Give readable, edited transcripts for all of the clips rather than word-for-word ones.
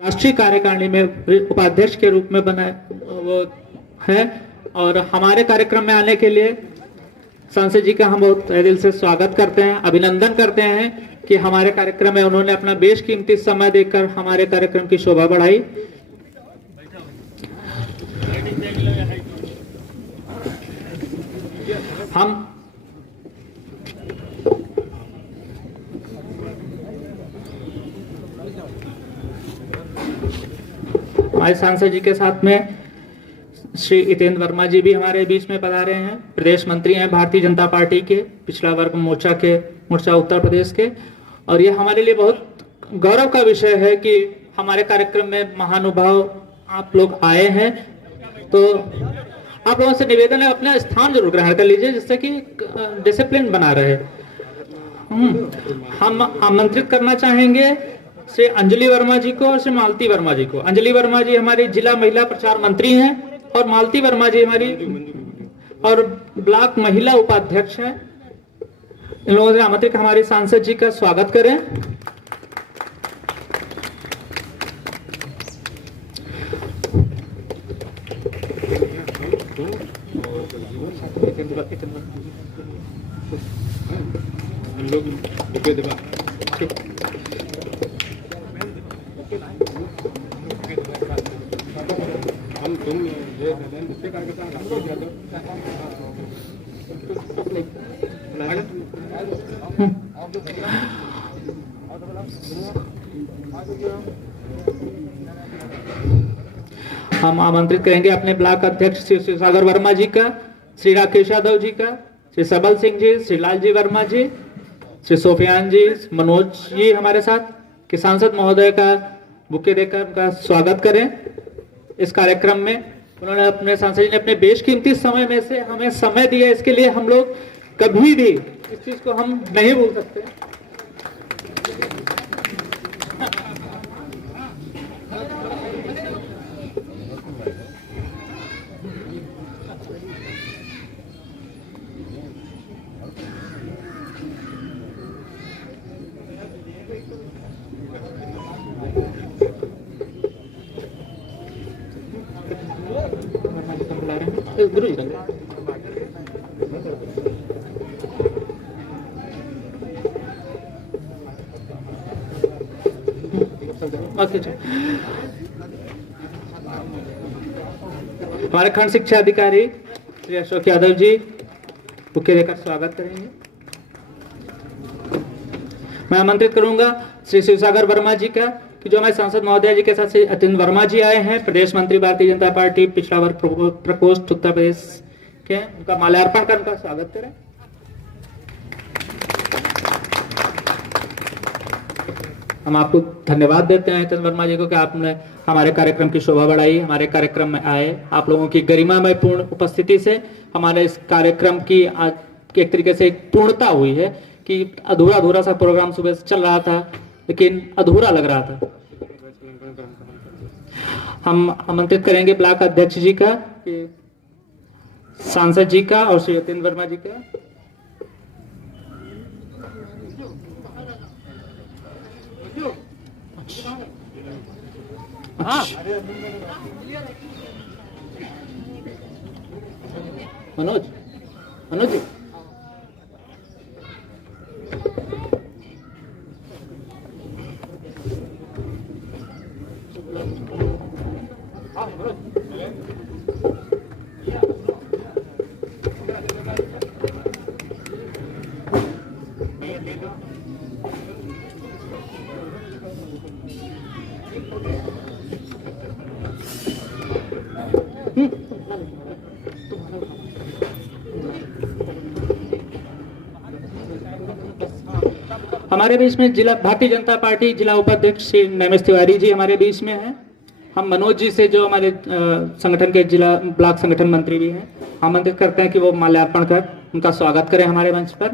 राष्ट्रीय कार्यकारिणी में उपाध्यक्ष के रूप में बना वो है और हमारे कार्यक्रम में आने के लिए सांसद जी का हम बहुत तहे दिल से स्वागत करते हैं, अभिनंदन करते हैं कि हमारे कार्यक्रम में उन्होंने अपना बेशकीमती समय देकर हमारे कार्यक्रम की शोभा बढ़ाई। हम हमारे सांसद जी के साथ में श्री हितेंद्र वर्मा जी भी हमारे बीच में पधारे हैं। प्रदेश मंत्री हैं भारतीय जनता पार्टी के पिछड़ा वर्ग मोर्चा उत्तर प्रदेश के, और ये हमारे लिए बहुत गौरव का विषय है कि हमारे कार्यक्रम में महानुभाव आप लोग आए हैं। तो आप लोगों से निवेदन है अपना स्थान जरूर ग्रहण कर लीजिए जिससे कि डिसिप्लिन बना रहे। हम आमंत्रित करना चाहेंगे श्री अंजलि वर्मा जी को और श्री मालती वर्मा जी को। अंजलि वर्मा जी हमारी जिला महिला प्रचार मंत्री हैं और मालती वर्मा जी हमारी और ब्लॉक महिला उपाध्यक्ष हैं। इन लोगों से आमंत्रित हमारे सांसद जी का स्वागत करें। हम आमंत्रित करेंगे अपने ब्लॉक अध्यक्ष श्री शिवसागर वर्मा जी का, श्री राकेश यादव जी का, श्री सबल सिंह जी, श्री लालजी वर्मा जी, श्री सोफियान जी, मनोज जी हमारे साथ कि सांसद महोदय का बुके देकर उनका स्वागत करें इस कार्यक्रम में। उन्होंने अपने सांसद जी ने अपने बेशकीमती समय में से हमें समय दिया, इसके लिए हम लोग कभी भी इस चीज को हम नहीं भूल सकते। गुरु जी हमारे खंड शिक्षा अधिकारी श्री अशोक यादव जी बुके देकर स्वागत करेंगे। मैं आमंत्रित करूंगा श्री शिवसागर वर्मा जी का कि जो हमारे सांसद महोदय जी के साथ श्री हितेंद्र वर्मा जी आए हैं, प्रदेश मंत्री भारतीय जनता पार्टी पिछड़ा वर्ग प्रकोष्ठ उत्तर प्रदेश के, उनका माल्यार्पण कर उनका स्वागत करें। हम आपको धन्यवाद देते हैं हितेंद्र वर्मा जी को कि आपने हमारे कार्यक्रम की शोभा बढ़ाई, हमारे कार्यक्रम में आए। आप लोगों की गरिमामय पूर्ण उपस्थिति से हमारे इस कार्यक्रम की आज एक तरीके से एक पूर्णता हुई है कि अधूरा सा प्रोग्राम सुबह से चल रहा था लेकिन अधूरा लग रहा था। हम आमंत्रित करेंगे ब्लॉक अध्यक्ष जी का, सांसद जी का और श्री हितेंद्र वर्मा जी का। मनोज जी हमारे बीच में जिला भारतीय जनता पार्टी जिला उपाध्यक्ष श्री नैमिष तिवारी जी हमारे बीच में हैं। हम मनोज जी से जो हमारे संगठन के जिला ब्लॉक संगठन मंत्री भी हैं, आमंत्रित करते हैं कि वो माल्यार्पण कर उनका स्वागत करें हमारे मंच पर।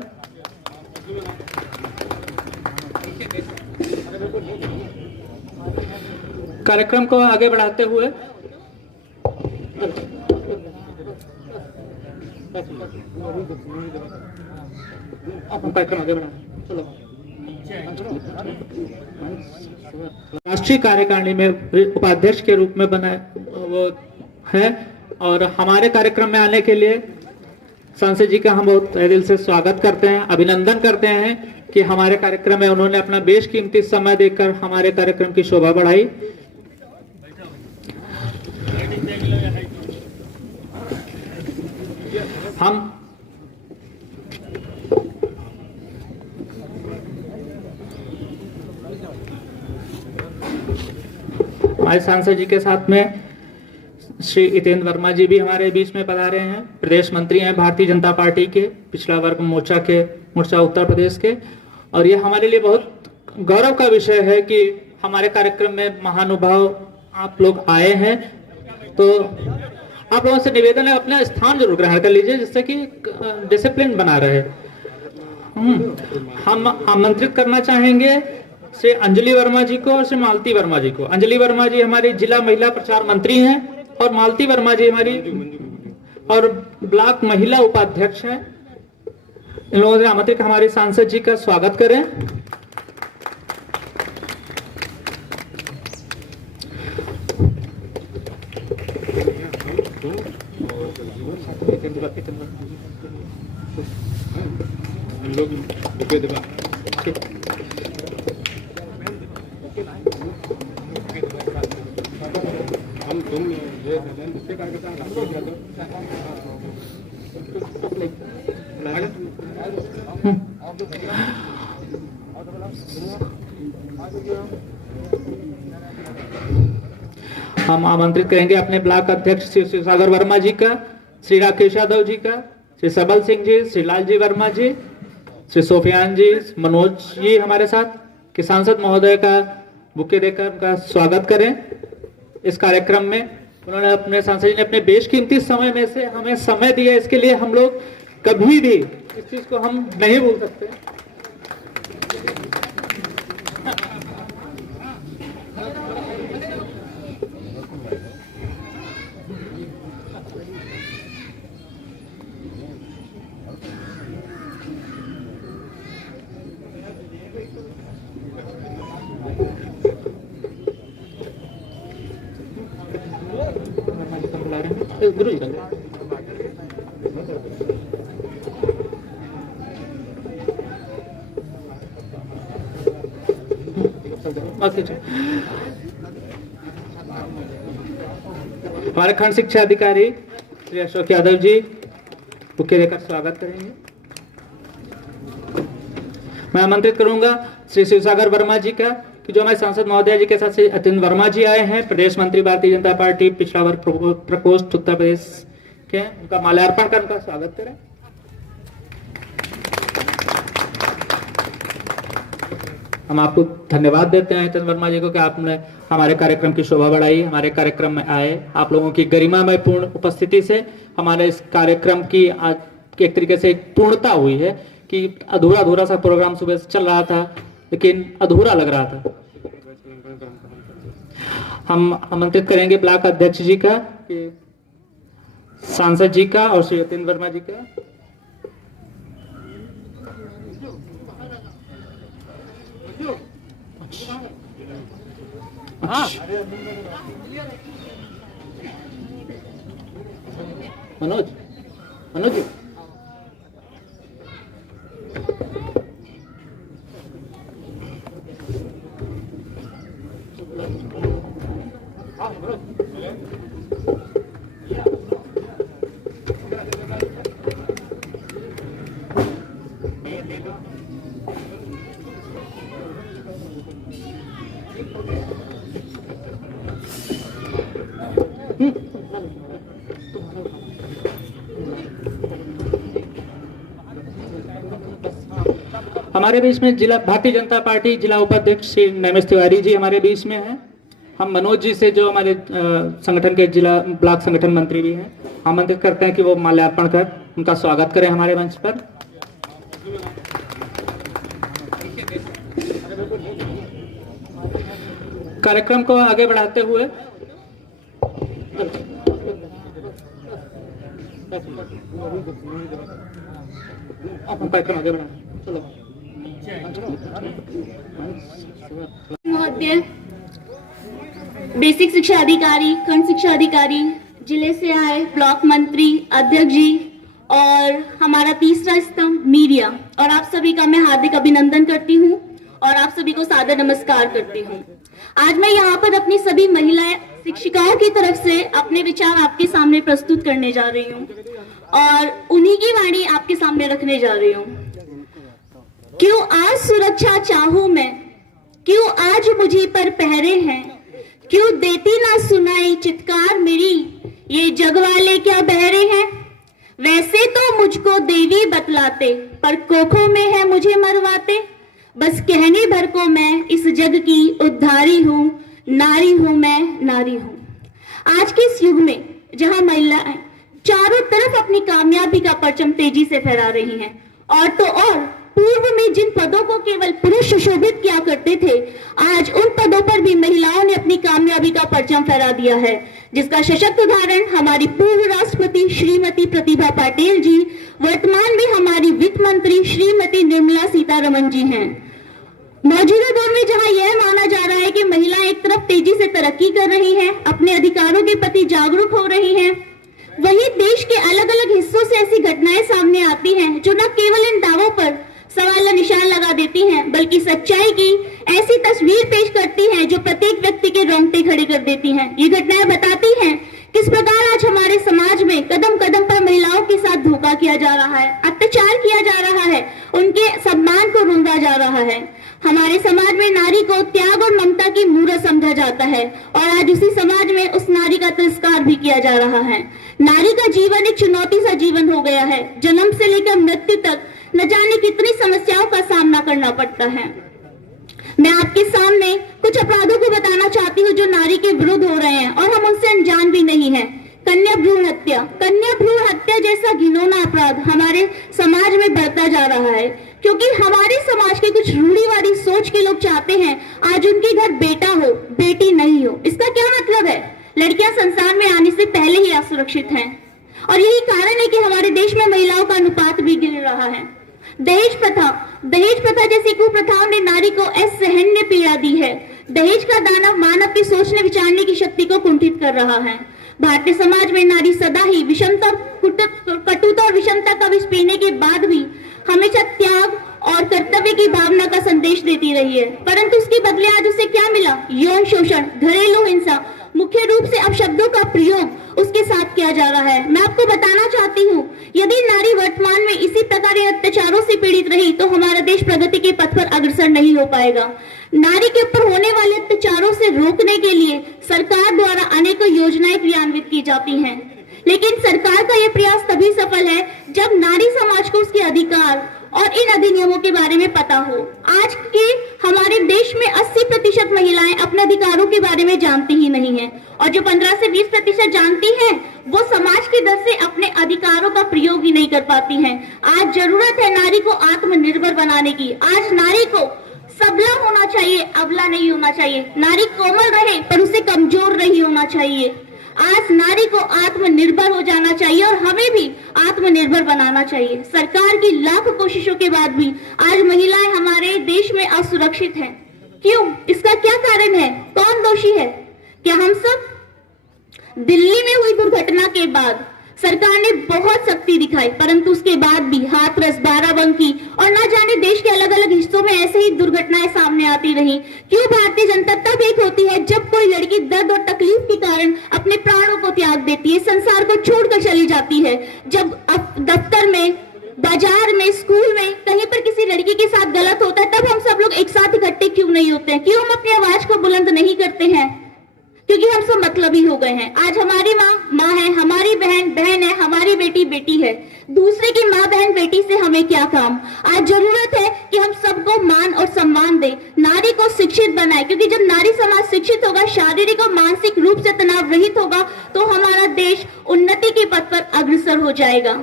कार्यक्रम को आगे बढ़ाते हुए कार्यक्रम आगे बढ़ा चलो। राष्ट्रीय कार्यकारिणी में उपाध्यक्ष के रूप में बना वो है। और हमारे कार्यक्रम में आने के लिए सांसद जी का हम बहुत तहे दिल से स्वागत करते हैं, अभिनंदन करते हैं कि हमारे कार्यक्रम में उन्होंने अपना बेशकीमती समय देकर हमारे कार्यक्रम की शोभा बढ़ाई। हम हमारे सांसद जी के साथ में श्री हितेंद्र वर्मा जी भी हमारे बीच में पधारे हैं। प्रदेश मंत्री हैं भारतीय जनता पार्टी के पिछड़ा वर्ग मोर्चा उत्तर प्रदेश के। और ये हमारे लिए बहुत गौरव का विषय है कि हमारे कार्यक्रम में महानुभाव आप लोग आए हैं। तो आप लोगों से निवेदन है अपना स्थान जरूर ग्रहण कर लीजिए, जिससे कि डिसिप्लिन बना रहे। हम आमंत्रित करना चाहेंगे श्री अंजलि वर्मा जी को और श्री मालती वर्मा जी को। अंजलि वर्मा जी हमारी जिला महिला प्रचार मंत्री हैं और मालती वर्मा जी हमारी और ब्लॉक महिला उपाध्यक्ष हैं। इन लोगों से आमंत्रित हमारे सांसद जी का स्वागत करें। हम आमंत्रित करेंगे अपने ब्लॉक अध्यक्ष श्री सागर वर्मा जी का, श्री राकेश यादव जी का, श्री सबल सिंह जी, श्री लालजी वर्मा जी, श्री सोफियान जी, मनोज जी हमारे साथ कि सांसद महोदय का बुके देकर उनका स्वागत करें इस कार्यक्रम में। उन्होंने अपने सांसद जी ने अपने बेशकीमती समय में से हमें समय दिया, इसके लिए हम लोग कभी भी इस चीज को हम नहीं भूल सकते। गुरु जी हमारे खंड शिक्षा अधिकारी श्री अशोक यादव जी बुके देकर स्वागत करेंगे। मैं आमंत्रित करूंगा श्री शिवसागर वर्मा जी का कि जो हमारे सांसद महोदय जी के साथ श्री हितेंद्र वर्मा जी आए हैं, प्रदेश मंत्री भारतीय जनता पार्टी पिछड़ा वर्ग प्रकोष्ठ उत्तर प्रदेश के, उनका माल्यार्पण कर उनका स्वागत करें। हम आपको धन्यवाद देते हैं हितेंद्र वर्मा जी को कि आपने हमारे कार्यक्रम की शोभा बढ़ाई, हमारे कार्यक्रम में आए। आप लोगों की गरिमामय पूर्ण उपस्थिति से हमारे इस कार्यक्रम की आज एक तरीके से एक पूर्णता हुई है कि अधूरा सा प्रोग्राम सुबह से चल रहा था लेकिन अधूरा लग रहा था। हम आमंत्रित करेंगे ब्लॉक अध्यक्ष जी का, सांसद जी का और श्री हितेंद्र वर्मा जी का। मनोज जी हमारे बीच में जिला भारतीय जनता पार्टी जिला उपाध्यक्ष श्री नैमिष तिवारी जी हमारे बीच में हैं। हम मनोज जी से जो हमारे संगठन के जिला ब्लॉक संगठन मंत्री भी हैं, आमंत्रित करते हैं कि वो माल्यार्पण कर उनका स्वागत करें हमारे मंच पर। कार्यक्रम को आगे बढ़ाते हुए कार्यक्रम आगे बढ़ा चलो। महोदय, बेसिक शिक्षा अधिकारी, खंड शिक्षा अधिकारी, जिले से आए ब्लॉक मंत्री, अध्यक्ष जी और हमारा तीसरा स्तंभ मीडिया, और आप सभी का मैं हार्दिक अभिनंदन करती हूँ और आप सभी को सादर नमस्कार करती हूँ। आज मैं यहाँ पर अपनी सभी महिला शिक्षिकाओं की तरफ से अपने विचार आपके सामने प्रस्तुत करने जा रही हूँ और उन्हीं की वाणी आपके सामने रखने जा रही हूँ। क्यों आज सुरक्षा चाहूं मैं, क्यों आज मुझे पर पहरे हैं, क्यों देती ना सुनाई चित्कार मेरी, ये जग वाले क्या बहरे हैं। वैसे तो मुझको देवी बतलाते, पर कोखों में है मुझे मरवाते। बस कहने भर को मैं इस जग की उद्धारी हूँ, नारी हूँ मैं, नारी हूँ। आज के इस युग में जहाँ महिलाएं चारों तरफ अपनी कामयाबी का परचम तेजी से फहरा रही हैं, और तो और पूर्व में जिन पदों को केवल पुरुष सुशोभित किया करते थे, आज उन पदों पर भी महिलाओं ने अपनी कामयाबी का परचम फहरा दिया है, जिसका सशक्त उदाहरण हमारी पूर्व राष्ट्रपति श्रीमती प्रतिभा पाटिल जी, वर्तमान में हमारी वित्त मंत्री श्रीमती निर्मला सीतारमण जी हैं। मौजूदा दौर में जहां यह माना जा रहा है कि महिलाएं एक तरफ तेजी से तरक्की कर रही हैं, अपने अधिकारों के प्रति जागरूक हो रही हैं, वहीं देश के अलग अलग हिस्सों से ऐसी घटनाएं सामने आती हैं जो न केवल इन दावों पर सवाल का निशान लगा देती हैं, बल्कि सच्चाई की ऐसी तस्वीर पेश करती हैं जो प्रत्येक व्यक्ति के रोंगटे खड़े कर देती हैं। ये घटनाएं बताती हैं किस प्रकार आज हमारे समाज में कदम कदम पर महिलाओं के साथ धोखा किया जा रहा है, अत्याचार किया जा रहा है, उनके सम्मान को रूंधा जा रहा है। हमारे समाज में नारी को त्याग और ममता की मूरत समझा जाता है और आज उसी समाज में उस नारी का तिरस्कार भी किया जा रहा है। नारी का जीवन एक चुनौती सा जीवन हो गया है। जन्म से लेकर मृत्यु तक न जाने कितनी समस्याओं का सामना करना पड़ता है। मैं आपके सामने कुछ अपराधों को बताना चाहती हूँ जो नारी के विरुद्ध हो रहे हैं और हम उनसे अनजान भी नहीं है। कन्या भ्रूण हत्या, कन्या भ्रूण हत्या जैसा घिनौना अपराध हमारे समाज में बढ़ता जा रहा है, क्योंकि हमारे समाज के कुछ रूढ़िवादी सोच के लोग चाहते हैं आज उनके घर बेटा हो, बेटी नहीं हो। इसका क्या मतलब है? लड़कियां संसार में आने से पहले ही असुरक्षित हैं और यही कारण है कि हमारे देश में महिलाओं का अनुपात भी गिर रहा है। दहेज प्रथा जैसी कुप्रथाओं ने नारी को असहनीय पीड़ा दी है। दहेज का दानव मानव की सोचने विचारने की शक्ति को कुंठित कर रहा है। भारतीय समाज में नारी सदा ही विषमता, कटुता और विषमता का विष पीने के बाद भी हमेशा त्याग और कर्तव्य की भावना का संदेश देती रही है, परंतु उसके बदले आज उसे क्या मिला? यौन शोषण, घरेलू हिंसा, मुख्य रूप से अपशब्दों का प्रयोग उसके साथ किया जा रहा है। मैं आपको बताना चाहती हूँ, यदि नारी वर्तमान में इसी प्रकार के अत्याचारों से पीड़ित रही तो हमारा देश प्रगति के पथ पर अग्रसर नहीं हो पाएगा। नारी के ऊपर होने वाले अत्याचारों से रोकने के लिए सरकार द्वारा अनेकों योजनाएं क्रियान्वित की जाती हैं, लेकिन सरकार का यह प्रयास तभी सफल है जब नारी समाज को उसके अधिकार और इन अधिनियमों के बारे में पता हो। आज के हमारे देश में 80% महिलाएं अपने अधिकारों के बारे में जानती ही नहीं हैं और जो 15 से 20% जानती हैं वो समाज के डर से अपने अधिकारों का प्रयोग ही नहीं कर पाती हैं। आज जरूरत है नारी को आत्मनिर्भर बनाने की। आज नारी को सबला होना चाहिए, अबला नहीं होना चाहिए। नारी कोमल रहे पर उसे कमजोर नहीं होना चाहिए। आज नारी को आत्मनिर्भर हो जाना चाहिए और हमें भी आत्मनिर्भर बनाना चाहिए। सरकार की लाख कोशिशों के बाद भी आज महिलाएं हमारे देश में असुरक्षित हैं। क्यों? इसका क्या कारण है? कौन दोषी है? क्या हम सब? दिल्ली में हुई दुर्घटना के बाद सरकार ने बहुत सख्ती दिखाई, परंतु उसके बाद भी हाथरस, बाराबंकी और न जाने देश के अलग अलग हिस्सों में ऐसे ही दुर्घटनाएं सामने आती रही। क्यों भारतीय जनता तब एक होती है जब कोई लड़की दर्द और तकलीफ के कारण अपने प्राणों को त्याग देती है, संसार को छोड़कर चली जाती है। जब दफ्तर में, बाजार में, स्कूल में कहीं पर किसी लड़की के साथ गलत होता है, तब हम सब लोग एक साथ इकट्ठे क्यों नहीं होते हैं? क्यों हम अपनी आवाज को बुलंद नहीं करते हैं? क्योंकि हम सब मतलबी हो गए हैं। आज हमारी माँ है, हमारी बहन है, हमारी बेटी है। दूसरे की माँ, बहन, बेटी से हमें क्या काम? आज जरूरत है कि हम सबको मान और सम्मान दें, नारी को शिक्षित बनाए, क्योंकि जब नारी समाज शिक्षित होगा, शारीरिक और मानसिक रूप से तनाव रहित होगा, तो हमारा देश उन्नति के पथ पर अग्रसर हो जाएगा।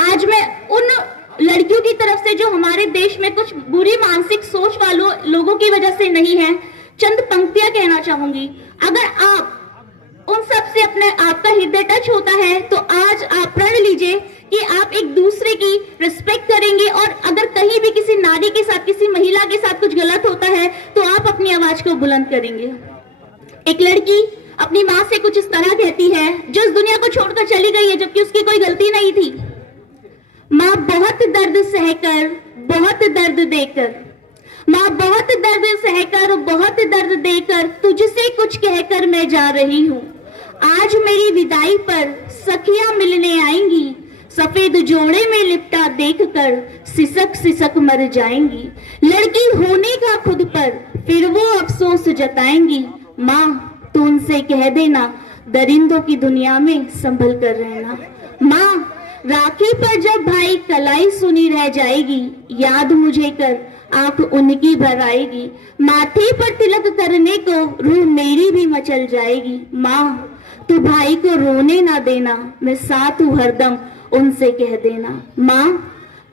आज मैं उन लड़कियों की तरफ से जो हमारे देश में कुछ बुरी मानसिक सोच वालों लोगों की वजह से नहीं है, चंद पंक्तियां कहना चाहूंगी। अगर आप उन सब से अपने आपका हृदय टच होता है तो आज आप प्रण लीजिए कि आप एक दूसरे की रिस्पेक्ट करेंगे और अगर कहीं भी किसी नारी के साथ, किसी महिला के साथ कुछ गलत होता है तो आप अपनी आवाज को बुलंद करेंगे। एक लड़की अपनी माँ से कुछ इस तरह कहती है, जो इस दुनिया को छोड़कर चली गई है जबकि उसकी कोई गलती नहीं थी। माँ बहुत दर्द सहकर, बहुत दर्द देकर, माँ बहुत दर्द सहकर, बहुत दर्द देकर तुझसे कुछ कहकर मैं जा रही हूँ। आज मेरी विदाई पर सखियां मिलने आएंगी, सफेद जोड़े में लिपटा देखकर सिसक सिसक मर जाएंगी। लड़की होने का खुद पर फिर वो अफसोस जताएंगी। माँ तू उनसे कह देना, दरिंदों की दुनिया में संभल कर रहना। माँ राखी पर जब भाई कलाई सुनी रह जाएगी, याद मुझे कर आंख उनकी भर आएगी। माथे पर तिलक करने को रूह मेरी भी मचल जाएगी। माँ तू भाई को रोने ना देना, मैं साथ हूँ हरदम उनसे कह देना। माँ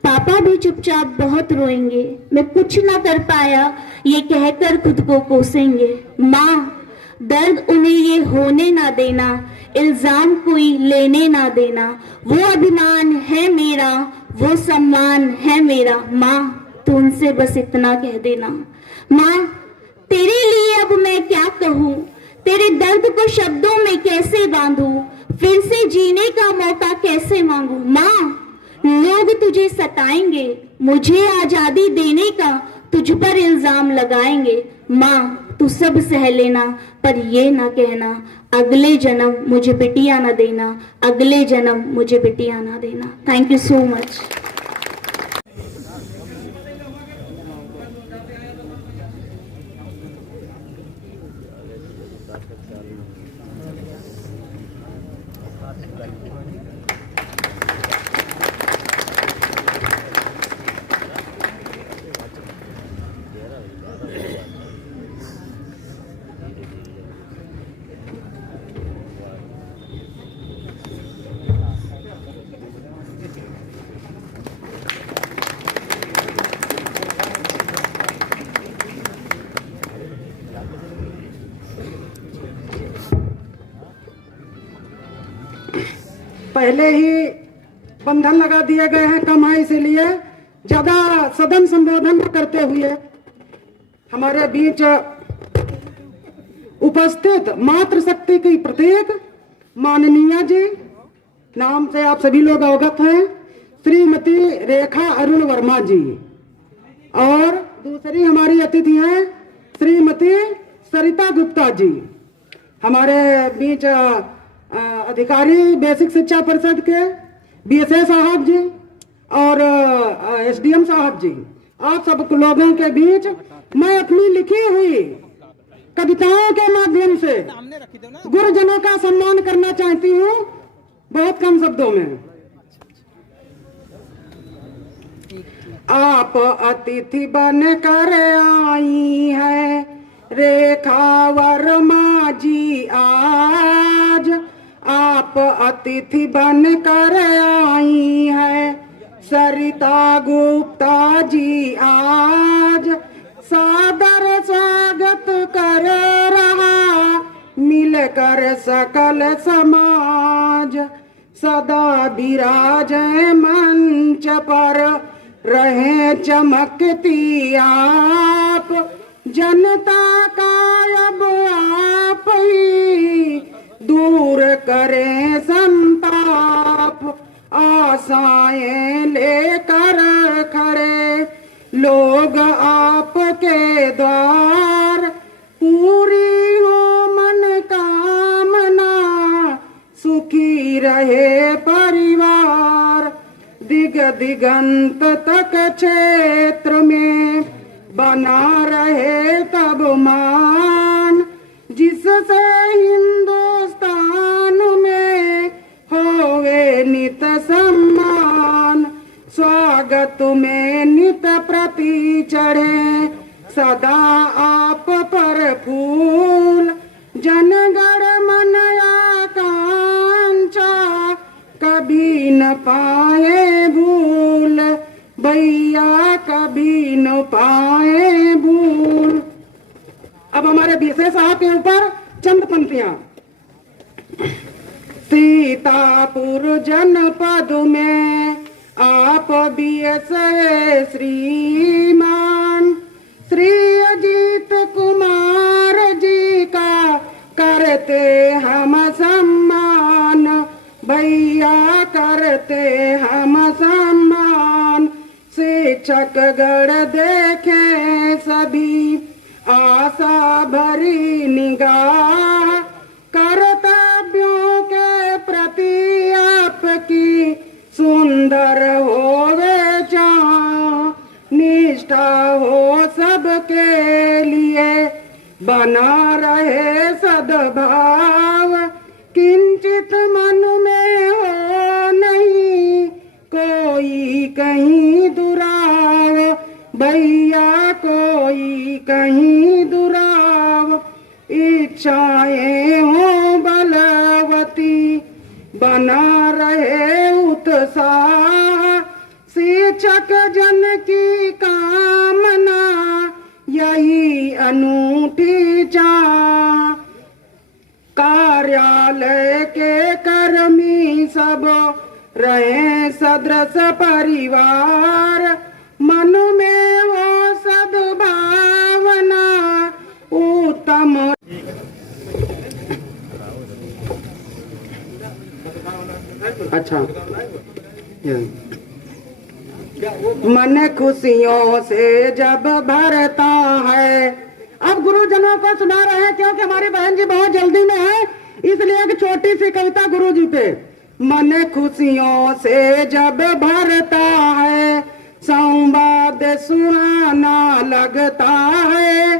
पापा भी चुपचाप बहुत रोएंगे, मैं कुछ ना कर पाया ये कहकर खुद को कोसेंगे। माँ दर्द उन्हें ये होने ना देना, इल्जाम कोई लेने ना देना। वो अभिमान है मेरा, वो सम्मान है मेरा। माँ तू उनसे बस इतना कह देना। माँ तेरे लिए अब मैं क्या कहूँ, तेरे दर्द को शब्दों में कैसे बांधूं, फिर से जीने का मौका कैसे मांगूं। माँ लोग तुझे सताएंगे, मुझे आजादी देने का तुझ पर इल्जाम लगाएंगे। माँ तू सब सह लेना, पर ये ना कहना अगले जन्म मुझे बिटिया ना देना, अगले जन्म मुझे बिटिया ना देना। Thank you so much. पहले ही बंधन लगा दिए गए हैं कम है, इसीलिए ज्यादा सदन संबोधन करते हुए हमारे बीच उपस्थित मातृशक्ति की प्रतीक माननीय जी, नाम से आप सभी लोग अवगत हैं, श्रीमती रेखा अरुण वर्मा जी, और दूसरी हमारी अतिथि हैं श्रीमती सरिता गुप्ता जी। हमारे बीच अधिकारी बेसिक शिक्षा परिषद के बीएसए साहब जी और एसडीएम साहब जी, आप सब लोगों के बीच मैं अपनी लिखी हुई कविताओं के माध्यम से गुरुजनों का सम्मान करना चाहती हूँ, बहुत कम शब्दों में। आप अतिथि बनकर आई है रेखा वर्मा जी आज, आप अतिथि बनकर आई है सरिता गुप्ता जी आज। सादर स्वागत कर रहा मिलकर सकल समाज, सदा विराजे मंच पर रहे चमकती आप। जनता का अब आप ही दूर करें संताप, आशाएं लेकर खड़े लोग आपके द्वार। पूरी हो मन कामना सुखी रहे परिवार, दिग दिगंत तक क्षेत्र में बना रहे तब मान, जिससे हिंदुस्तान में होवे नित सम्मान। स्वागत में नित प्रति चढ़े सदा आप पर फूल, जनगण मन आकांक्षा कभी न पाए भूल, भैया कभी न पाए भूल। अब हमारे बीसे साहब के ऊपर चंद पंक्तियां। सीतापुर जनपद में आप बीएस श्रीमान श्री अजीत कुमार जी का करते हम सम्मान, भैया करते हम सम्मान। शिक्षक गण देखे सभी आशा भरी निगाह, कर्तव्यों के प्रति आपकी सुंदर होवे चाह, निष्ठा हो सबके लिए बना रहे सद्भाव, किंचित मन में हो नहीं कोई कहीं दुराव, भैया कोई कहीं दुराव। इच्छाएं हो बलवती बना रहे उत्साह, शिक्षक जन की कामना यही अनूठी चाह। कार्यालय के कर्मी सब रहे सदृश परिवार, मन में हो सद्भावना उत्तम। अच्छा, मन खुशियों से जब भरता है। अब गुरुजनों को सुना रहे हैं क्योंकि हमारी बहन जी बहुत जल्दी में है, इसलिए एक छोटी सी कविता गुरु जी पे। मन खुशियों से जब भरता है, संवाद सुहाना लगता है।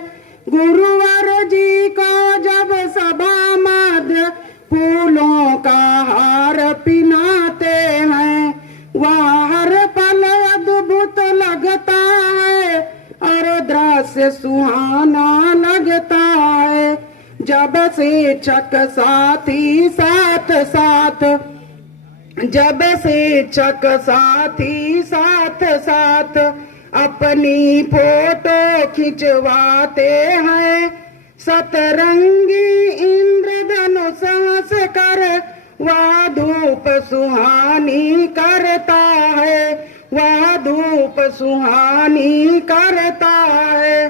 गुरुवर जी को जब सभा मध्य फूलों का हार पिनाते हैं, वह हर पल अद्भुत लगता है और दृश्य सुहाना लगता है। जब शिक्षक साथी साथ साथ, जब शिक्षक साथी साथ साथ अपनी फोटो खिंचवाते हैं, सतरंगी इंद्रधनुष हंस कर वह धूप सुहानी करता है, वह धूप सुहानी करता है।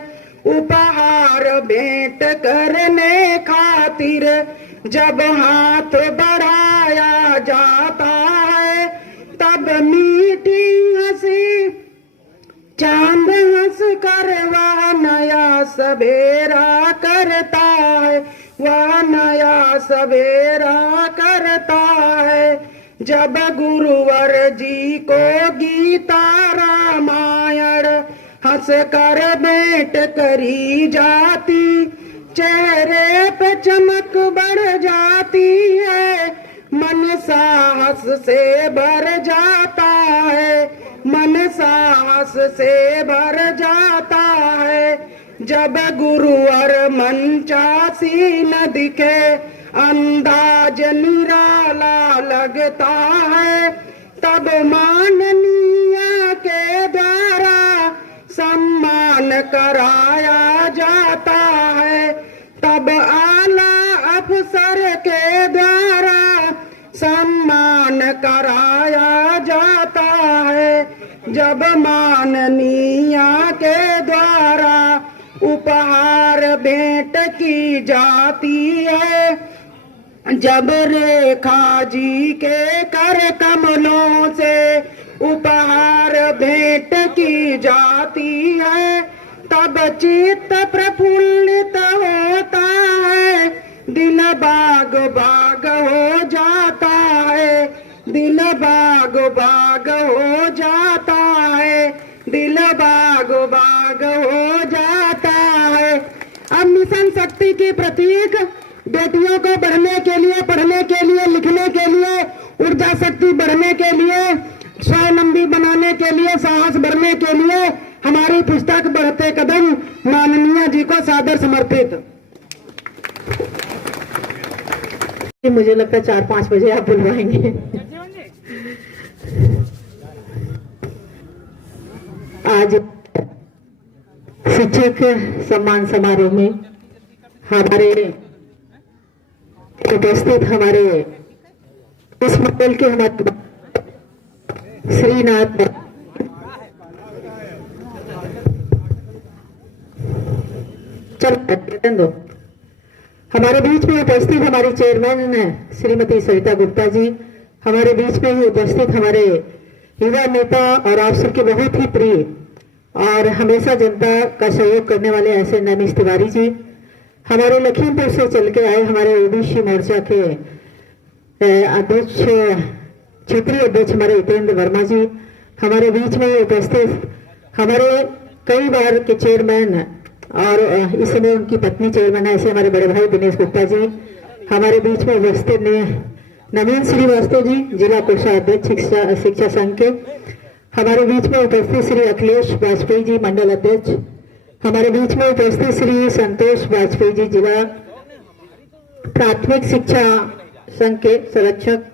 उपहार भेंट करने खातिर जब हाथ बढ़ाया जाता है, तब मीठी हंसी चांद हंस कर वह नया सवेरा करता है, वह नया सवेरा करता है। जब गुरुवर जी को गीता रामायण हंस कर भेंट करी जाती, चेहरे पे चमक बढ़ जाती है, मन साहस से भर जाता है, मन साहस से भर जाता है। जब गुरुवर मंचासी न दिखे, अंदाज निराला लगता है, तब माननीय के द्वारा सम्मान कराया जाता है, तब आला अफसर के द्वारा सम्मान कराया जाता है। जब माननीय के द्वारा उपहार भेंट की जाती है, जब रेखा जी के कर कमलों से उपहार भेंट की जाती है, तब चित्त प्रफुल्लित होता है, दिल बाग बाग हो जाता है, दिल बाग बाग हो जाता है, दिल बाग बाग हो जाता है। अब मिशन शक्ति की प्रतीक बेटियों को बढ़ने के लिए, पढ़ने के लिए, लिखने के लिए, ऊर्जा शक्ति बढ़ने के लिए, स्वावलंबी बनाने के लिए, साहस बढ़ने के लिए हमारी पुस्तक बढ़ते कदम माननीय जी को सादर समर्पित। मुझे लगता है 4-5 बजे आप बुलवाएंगे। आज शिक्षक सम्मान समारोह में हमारे उपस्थित हमारे इस मंडल के हमारे श्रीनाथ, चलो दो। हमारे बीच में उपस्थित हमारी चेयरमैन श्रीमती सविता गुप्ता जी, हमारे बीच में ही उपस्थित हमारे युवा नेता और आप सबके बहुत ही प्रिय और हमेशा जनता का सहयोग करने वाले ऐसे नमिश तिवारी जी, हमारे लखीमपुर से चल के आए हमारे ओबीसी मोर्चा के अध्यक्ष, क्षेत्रीय अध्यक्ष हमारे हितेंद्र वर्मा जी, हमारे बीच में उपस्थित हमारे कई बार के चेयरमैन और इस समय उनकी पत्नी चेयरमैन है ऐसे हमारे बड़े भाई दिनेश गुप्ता जी, हमारे बीच में उपस्थित नवीन श्रीवास्तव जी, जिला कोषाध्यक्ष शिक्षा संघ के, हमारे बीच में उपस्थित श्री अखिलेश वाजपेयी जी, मंडल अध्यक्ष, हमारे बीच में उपस्थित श्री संतोष वाजपेयी जी, जिला प्राथमिक शिक्षा संघ के संरक्षक,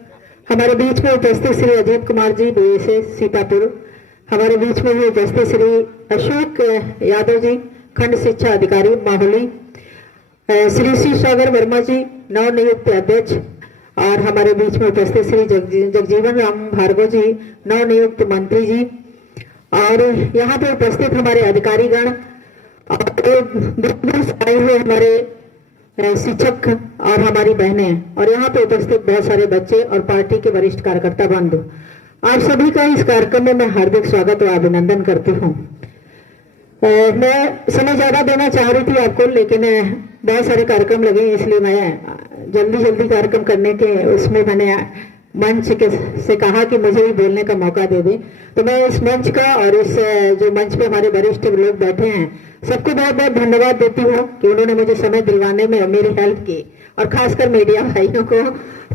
हमारे बीच में उपस्थित श्री अजीत कुमार जी, बीएसएस सीतापुर, हमारे बीच में भी उपस्थित श्री अशोक यादव जी, खंड शिक्षा अधिकारी माहुली, श्री श्री सागर वर्मा जी, नवनियुक्त अध्यक्ष, और हमारे बीच में उपस्थित श्री जगजीवन राम भार्गव जी, नवनियुक्त मंत्री जी, और यहाँ पे उपस्थित हमारे अधिकारीगण और दूर से आए हुए हमारे शिक्षक और हमारी बहनें, और यहाँ पे उपस्थित बहुत सारे बच्चे और पार्टी के वरिष्ठ कार्यकर्ता बंधु, आप सभी का इस कार्यक्रम में मैं हार्दिक स्वागत और अभिनंदन करती हूँ। मैं समय ज्यादा देना चाह रही थी आपको, लेकिन बहुत सारे कार्यक्रम लगे इसलिए मैं जल्दी कार्यक्रम करने के उसमें मैंने मंच के से कहा कि मुझे भी बोलने का मौका दे दें। तो मैं इस मंच का और इस जो मंच पे हमारे वरिष्ठ लोग बैठे हैं सबको बहुत बहुत धन्यवाद देती हूँ कि उन्होंने मुझे समय दिलवाने में मेरी हेल्प की, और खासकर मीडिया भाइयों को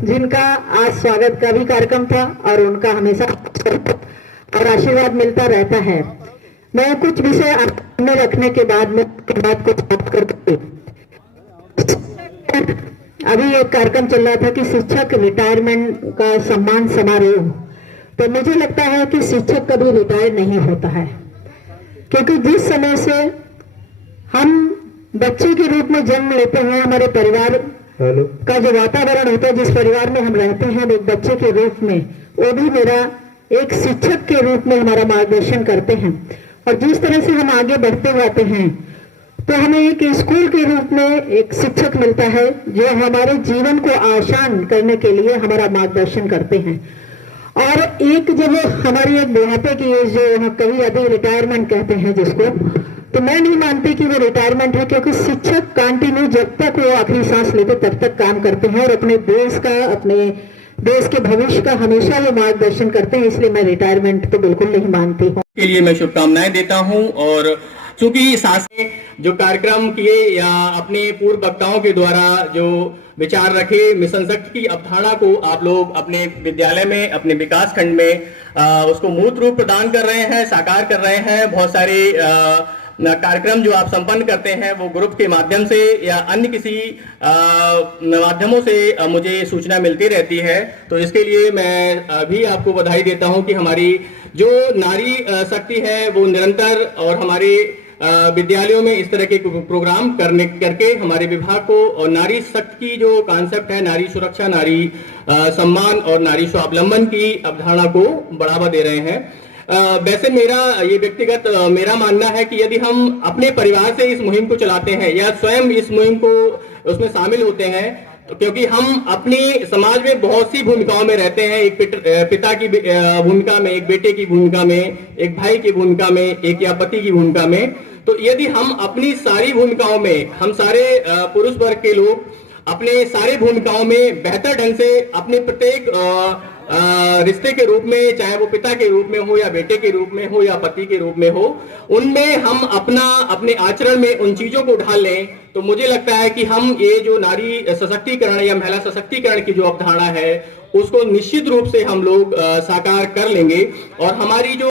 जिनका आज स्वागत का भी कार्यक्रम था और उनका हमेशा और आशीर्वाद मिलता रहता है। मैं कुछ विषय सामने रखने के बाद में कुछ बात करती। अभी एक कार्यक्रम चल रहा था कि शिक्षक रिटायरमेंट का सम्मान समारोह, तो मुझे लगता है कि शिक्षक कभी रिटायर नहीं होता है, क्योंकि जिस समय से हम बच्चे के रूप में जन्म लेते हैं, हमारे परिवार का जो वातावरण होता है, जिस परिवार में हम रहते हैं एक बच्चे के रूप में, वो भी मेरा एक शिक्षक के रूप में हमारा मार्गदर्शन करते हैं। और जिस तरह से हम आगे बढ़ते जाते हैं तो हमें एक स्कूल के रूप में एक शिक्षक मिलता है जो हमारे जीवन को आसान करने के लिए हमारा मार्गदर्शन करते हैं। और एक जब हमारी एक बुढ़ापे की एज जो कहीं अभी रिटायरमेंट कहते हैं जिसको, तो मैं नहीं मानती कि वो रिटायरमेंट है, क्योंकि शिक्षक कंटिन्यू जब तक वो आखिरी सांस लेते तब तक काम करते हैं और अपने देश का, अपने देश के भविष्य का हमेशा वो मार्गदर्शन करते हैं। इसलिए मैं रिटायरमेंट तो बिल्कुल नहीं मानती हूँ। के लिए मैं शुभकामनाएं देता हूं। और चूंकि सासे जो कार्यक्रम किए या अपने पूर्व वक्ताओं के द्वारा जो विचार रखे, मिशन शक्ति की अवधारणा को आप लोग अपने विद्यालय में, अपने विकास खंड में उसको मूर्त रूप प्रदान कर रहे हैं, साकार कर रहे हैं। बहुत सारे कार्यक्रम जो आप संपन्न करते हैं वो ग्रुप के माध्यम से या अन्य किसी माध्यमों से मुझे सूचना मिलती रहती है। तो इसके लिए मैं भी आपको बधाई देता हूं कि हमारी जो नारी शक्ति है वो निरंतर और हमारे विद्यालयों में इस तरह के प्रोग्राम करके हमारे विभाग को और नारी शक्ति की जो कॉन्सेप्ट है, नारी सुरक्षा, नारी सम्मान और नारी स्वावलंबन की अवधारणा को बढ़ावा दे रहे हैं। वैसे मेरा ये व्यक्तिगत मेरा मानना है कि यदि हम अपने परिवार से इस मुहिम को चलाते हैं या स्वयं इस मुहिम को उसमें शामिल होते हैं, तो क्योंकि हम अपनी समाज में बहुत सी भूमिकाओं में रहते हैं, एक पिता की भूमिका में, एक बेटे की भूमिका में, एक भाई की भूमिका में, एक या पति की भूमिका में। तो यदि हम अपनी सारी भूमिकाओं में, हम सारे पुरुष वर्ग के लोग अपने सारी भूमिकाओं में बेहतर ढंग से अपने प्रत्येक रिश्ते के रूप में, चाहे वो पिता के रूप में हो या बेटे के रूप में हो या पति के रूप में हो, उनमें हम अपने आचरण में उन चीजों को ढाल लें, तो मुझे लगता है कि हम ये जो नारी सशक्तिकरण या महिला सशक्तिकरण की जो अवधारणा है उसको निश्चित रूप से हम लोग साकार कर लेंगे। और हमारी जो